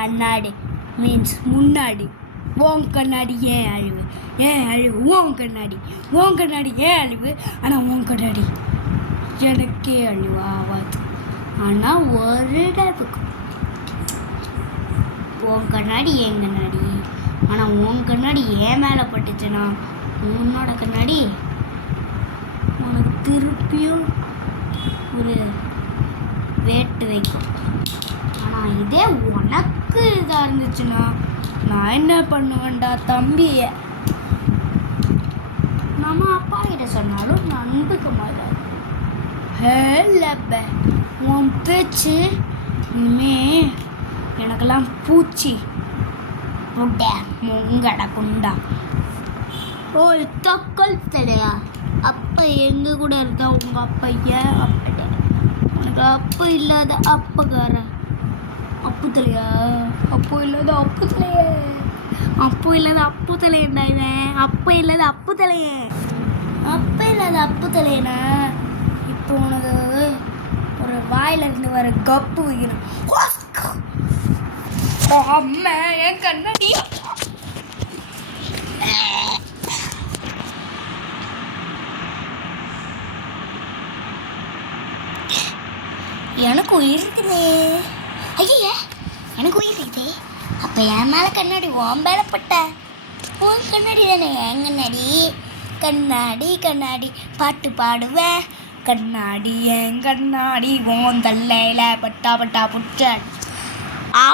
கண்ணாடி மீன்ஸ் முன்னாடி. உன் கண்ணாடி ஏன் அழிவு, ஏன் அழிவு உன் கண்ணாடி, உன் கண்ணாடி ஏன் அழிவு. ஆனால் உன் கண்ணாடி எனக்கே அழிவு ஆகாது. ஆனால் ஒரு டைப்புக்கு உன் கண்ணாடி என் கண்ணாடி. ஆனால் உன் கண்ணாடி ஏன் மேலே பட்டுச்சுன்னா உன்னோட கண்ணாடி உனக்கு திருப்பியும் ஒரு வேட்டு வைக்கும். ஆனால் இதே உனக்கு இதாக இருந்துச்சுன்னா நான் என்ன பண்ணுவேன்டா தம்பியை நம்ம அப்பா கிட்ட சொன்னாலும் நம்பிக்க மாட்டார். ஹேலப்ப உன் பேச்சு இனிமே எனக்கெல்லாம் பூச்சி புட்டை முங்கட குண்டா. ஓய் தக்கல் தலையா, அப்பா எங்க கூட இருந்தா உங்கள் அப்பா ஏன் அப்பா உனக்கு அப்பா இல்லாத அப்பக்கார அப்பு தலையா, அப்போ இல்லாத அப்பு தலையே, அப்போ இல்லாத அப்பு தலையண்டா இவன். அப்போ இல்லாத அப்பு தலையே, அப்போ இல்லாத அப்பு தலையனா. இப்போ உனக்கு ஒரு வாயிலிருந்து வர கப்பு வைக்கணும். அம்மா என் கண்ணாடி எனக்கு உயிர் இருக்குதே. ஐயா எனக்கு உயிர் இருக்குதே. அப்போ என் மேலே கண்ணாடி உன் மேலே பட்ட உன் கண்ணாடி தானே என் கண்ணாடி. கண்ணாடி கண்ணாடி பாட்டு பாடுவேன். கண்ணாடி என் கண்ணாடி உன் தல்லையில் பட்டா பட்டா புட்ட ஆ